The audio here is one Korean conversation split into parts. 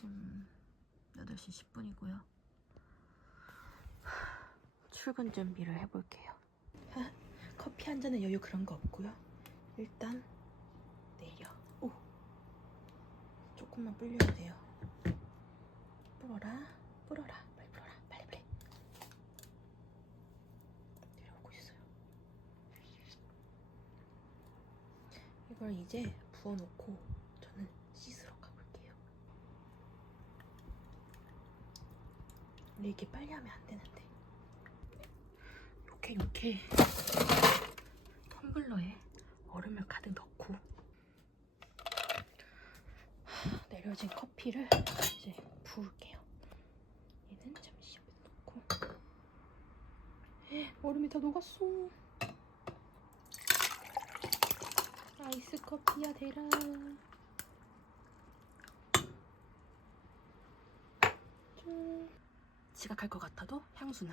아침 8시 10분이고요. 출근 준비를 해볼게요. 아, 커피 한 잔에 여유 그런 거 없고요. 일단 내려. 오. 조금만 불려야 돼요. 불어라, 불어라, 빨리 불어라, 빨리 빨리. 내려오고 있어요. 이걸 이제 부어놓고 저는 씻으러 가볼게요. 근데 이게 빨리 하면 안 되는데. 이렇게 이렇게 텀블러에 얼음을 가득 넣고 하, 내려진 커피를 이제 부을게요. 얘는 잠시 에, 얼음이 다 녹았어. 아이스 커피야 되라. 짠. 지각할 것 같아도 향수는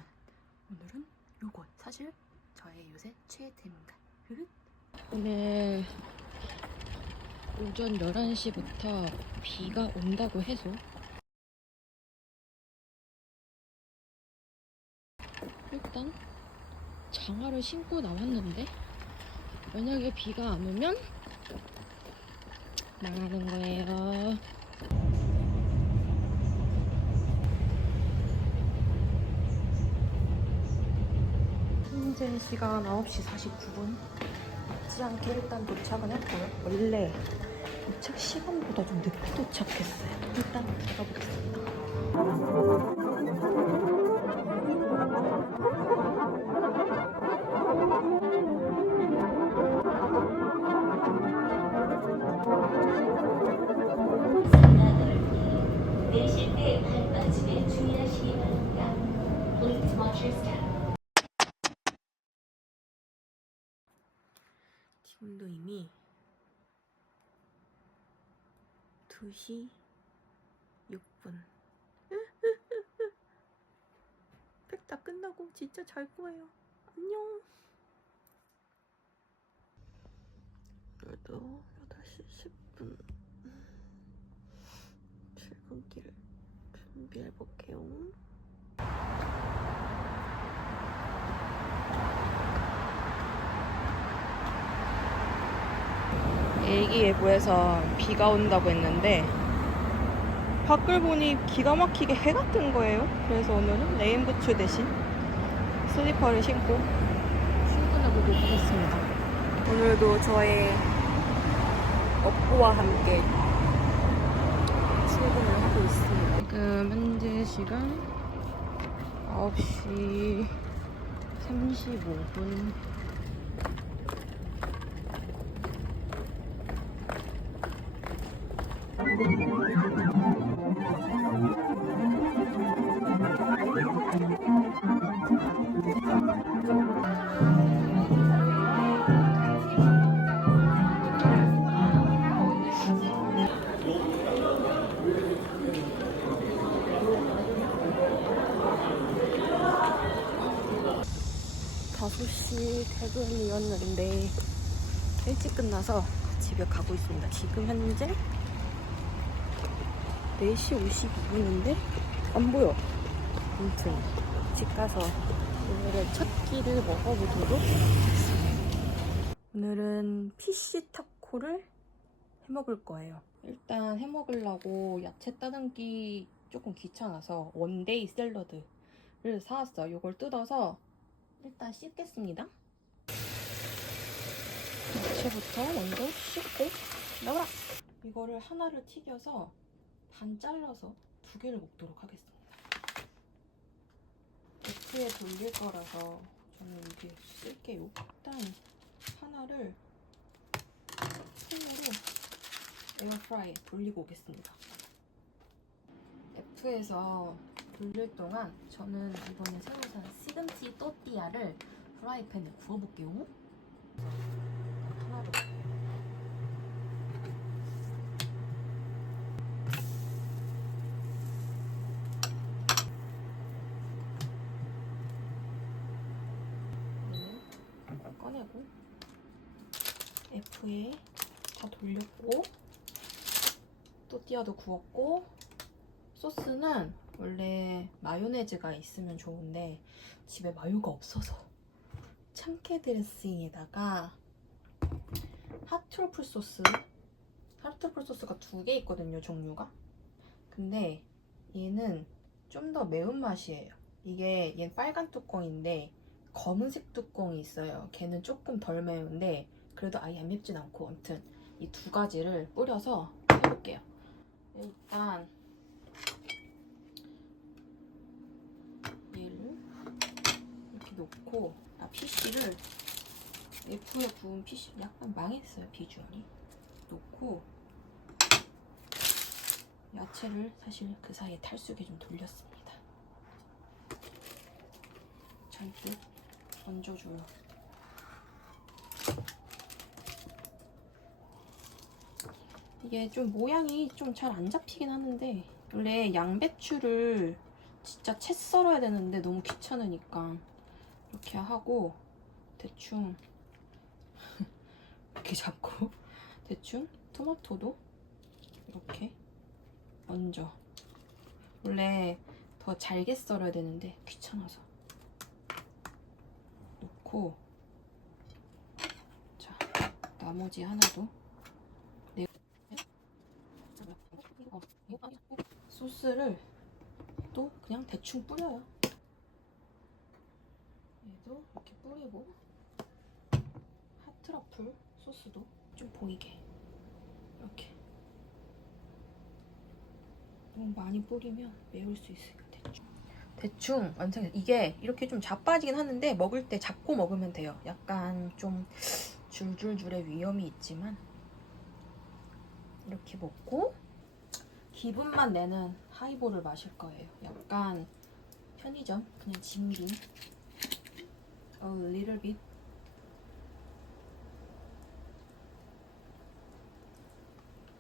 오늘은 요건 사실 저의 요새 최애템입니다. 오늘 오전 11시부터 비가 온다고 해서 일단 장화를 신고 나왔는데 만약에 비가 안 오면 나가는 거예요. 현재 시간 9시 49분. 늦지 않게 일단 도착은 했고요. 원래 도착 시간보다 좀 늦게 도착했어요. 일단 가보겠습니다. 지금도 이미 2시 6분. 팩 다 끝나고 진짜 잘 거예요. 안녕. 그래도 8시 10분. 출근길을 준비해볼게요. 일기예보에서 비가 온다고 했는데 밖을 보니 기가 막히게 해가 뜬 거예요. 그래서 오늘은 레인부츠 대신 슬리퍼를 신고 출근해 보도록 하겠습니다. 오늘도 저의 업보와 함께 출근을 하고 있습니다. 지금 현재 시간 9시 35분 다섯 시 퇴근이었는데 일찍 끝나서 집에 가고 있습니다. 지금 현재 4시 52분인데 안 보여. 아무튼 집 가서 오늘의 첫 끼를 먹어보도록 하겠습니다. 오늘은 PC 타코를 해 먹을 거예요. 일단 해 먹으려고 야채 따듬기 조금 귀찮아서 원데이 샐러드를 사왔어요. 이걸 뜯어서 일단 씻겠습니다. 야채부터 먼저 씻고 나와라. 이거를 하나를 튀겨서 반 잘라서 두 개를 먹도록 하겠습니다. F에 돌릴 거라서 저는 이게 쓸게요. 일단 하나를 손으로 에어프라이에 돌리고 오겠습니다. F에서 돌릴 동안 저는 이번에 새로 산 시금치 또띠아를 프라이팬에 구워볼게요. 하나로 얘는 꺼내고 F에 다 돌렸고 또띠아도 구웠고 소스는 원래 마요네즈가 있으면 좋은데 집에 마요가 없어서 참깨 드레싱에다가 핫트러플 소스 핫트러플 소스가 두 개 있거든요 종류가. 근데 얘는 좀 더 매운맛이에요. 이게 얘 빨간 뚜껑인데 검은색 뚜껑이 있어요. 걔는 조금 덜 매운데 그래도 아예 안 맵진 않고 아무튼 이 두 가지를 뿌려서 해볼게요. 일단 얘를 이렇게 놓고 아 PC를 F에 부은 PC 약간 망했어요 비주얼이. 놓고 야채를 사실 그 사이에 탈수기 좀 돌렸습니다. 잔뜩 얹어줘요 이게 좀 모양이 좀 잘 안 잡히긴 하는데 원래 양배추를 진짜 채 썰어야 되는데 너무 귀찮으니까 이렇게 하고 대충 이렇게 잡고 대충 토마토도 이렇게 얹어. 원래 더 잘게 썰어야 되는데 귀찮아서. 놓고 자 나머지 하나도 소스를 또 그냥 대충 뿌려요. 얘도 이렇게 뿌리고 핫트러플 소스도 좀 보이게 이렇게 너무 많이 뿌리면 매울 수 있으니까 대충 대충 완성 이게 이렇게 좀 자빠지긴 하는데 먹을 때 잡고 먹으면 돼요. 약간 좀 줄줄줄의 위험이 있지만 이렇게 먹고 기분만 내는 하이볼을 마실 거예요. 약간 편의점 그냥 진빙 a little bit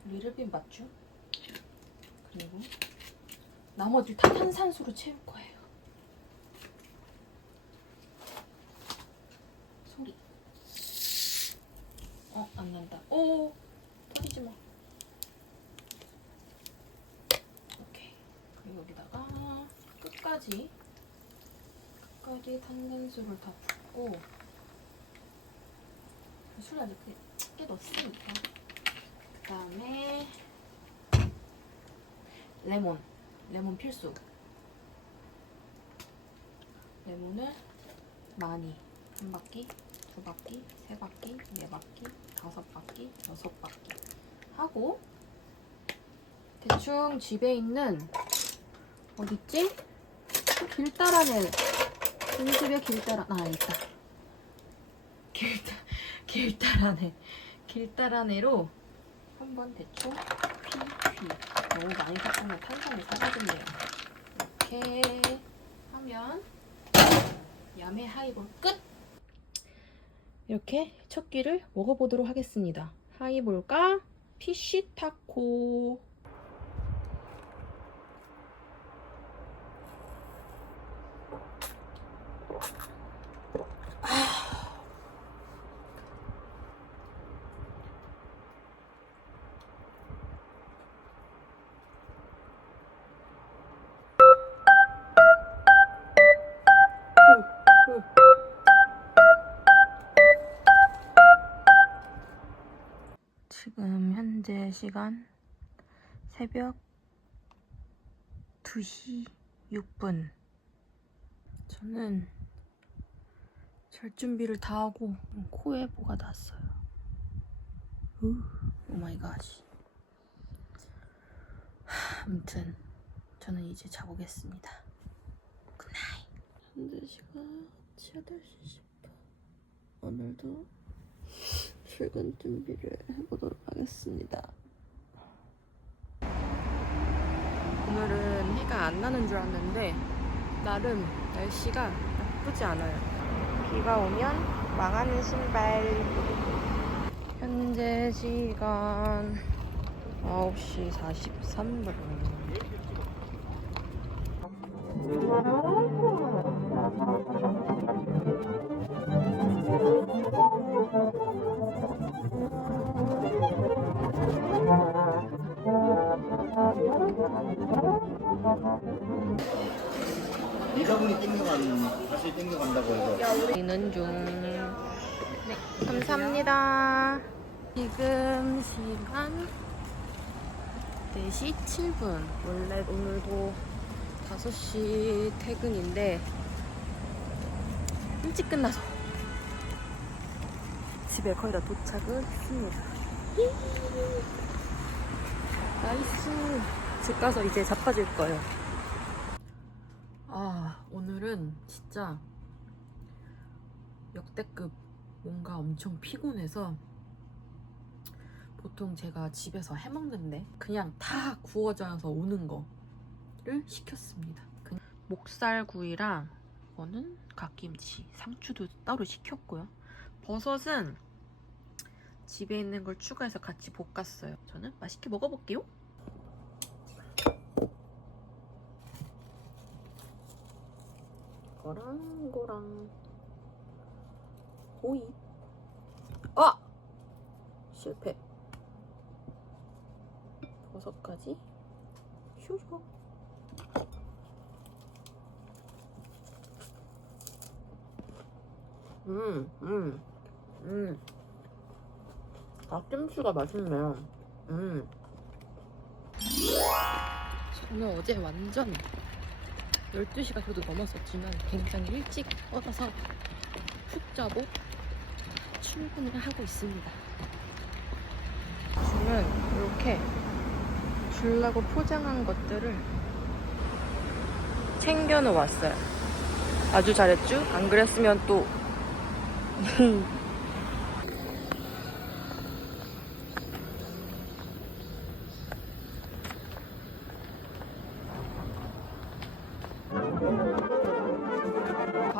bit 맞죠? 그리고 나머지 다 탄산수로 채울 거예요. 소리. 어, 안 난다. 오, 터지지 마. 이렇게. 그리고 여기다가 끝까지, 끝까지 탄산수를 다 붓고, 술을 아직 꽤 넣었으니까. 그 다음에, 레몬. 레몬 필수. 레몬을 많이. 한 바퀴, 두 바퀴, 세 바퀴, 네 바퀴, 다섯 바퀴, 여섯 바퀴. 하고, 대충 집에 있는, 어딨지? 길 따라내. 우리 집에 길 따라, 아, 있다. 길, 따, 길 따라내. 길 따라내로 한번 대충 휘휘. 너무 많이 섞으면 탄산이 사라진대요. 이렇게 하면 야매 하이볼 끝! 이렇게 첫 끼를 먹어보도록 하겠습니다. 하이볼과 피쉬 타코. 지금 현재 시간 새벽 2시 6분. 저는 잘 준비를 다 하고 코에 뭐가 났어요. 오 마이 갓. 아무튼 저는 이제 자보겠습니다. 굿나잇. 현재 시간 8시 10분. 오늘도 출근 준비를 해보도록 하겠습니다. 오늘은 해가 안 나는 줄 알았는데 나름 날씨가 나쁘지 않아요. 비가 오면 망하는 신발. 현재 시간 9시 43분. 여자분이 땡겨간 다시 땡겨간다고 해서 우리는 중. 네, 감사합니다. 지금 시간 4시 7분. 원래 오늘도 5시 퇴근인데 일찍 끝나서 집에 거의 다 도착을 했습니다. 나이스. 집 가서 이제 자빠질 거예요. 아, 오늘은 진짜 역대급 뭔가 엄청 피곤해서 보통 제가 집에서 해먹는데 그냥 다 구워져서 오는 거를 시켰습니다. 그- 목살구이랑 이거는 갓김치, 상추도 따로 시켰고요. 버섯은 집에 있는 걸 추가해서 같이 볶았어요. 저는 맛있게 먹어볼게요. 거랑 이거랑 오이 아! 실패 버섯까지 휴휴 음, 음, 음. 닭김치가 맛있네요. 음. 저는 어제 완전 12시가 그래도 넘었었지만 굉장히 일찍 뻗어서 푹 자고 출근을 하고 있습니다. 저는 이렇게 주려고 포장한 것들을 챙겨 놓았어요. 아주 잘했죠? 안 그랬으면 또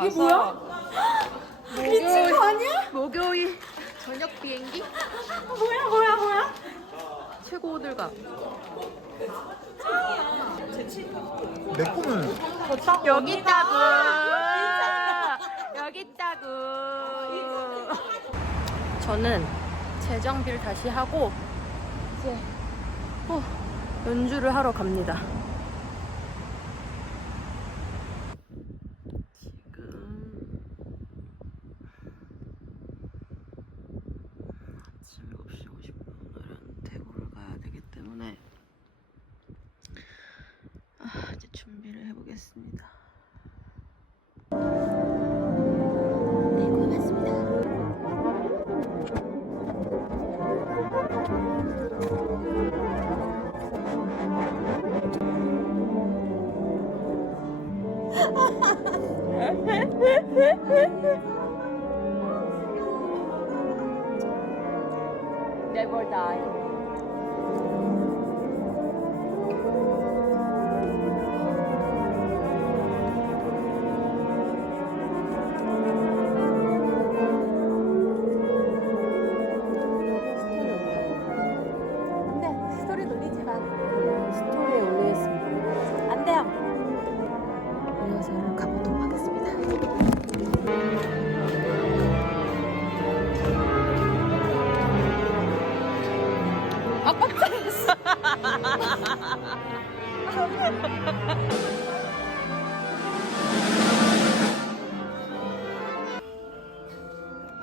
이게 뭐야? 미친 거 아니야? 목요일 저녁 비행기? 뭐야 뭐야 뭐야? 최고 호들갑. 내 꿈은 여기 있다고. 여기 있다고. 저는 재정비를 다시 하고 이제 어, 연주를 하러 갑니다. Ne?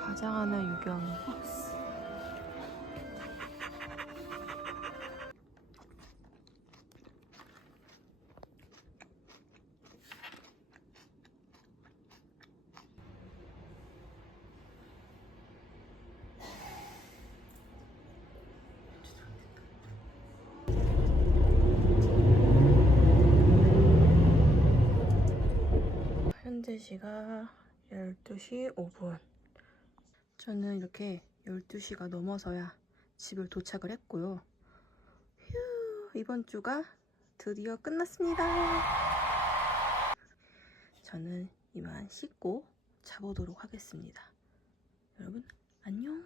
화장하는 유경. 시각 12시 5분. 저는 이렇게 12시가 넘어서야 집을 도착을 했고요. 휴, 이번 주가 드디어 끝났습니다. 저는 이만 씻고 자보도록 하겠습니다. 여러분, 안녕.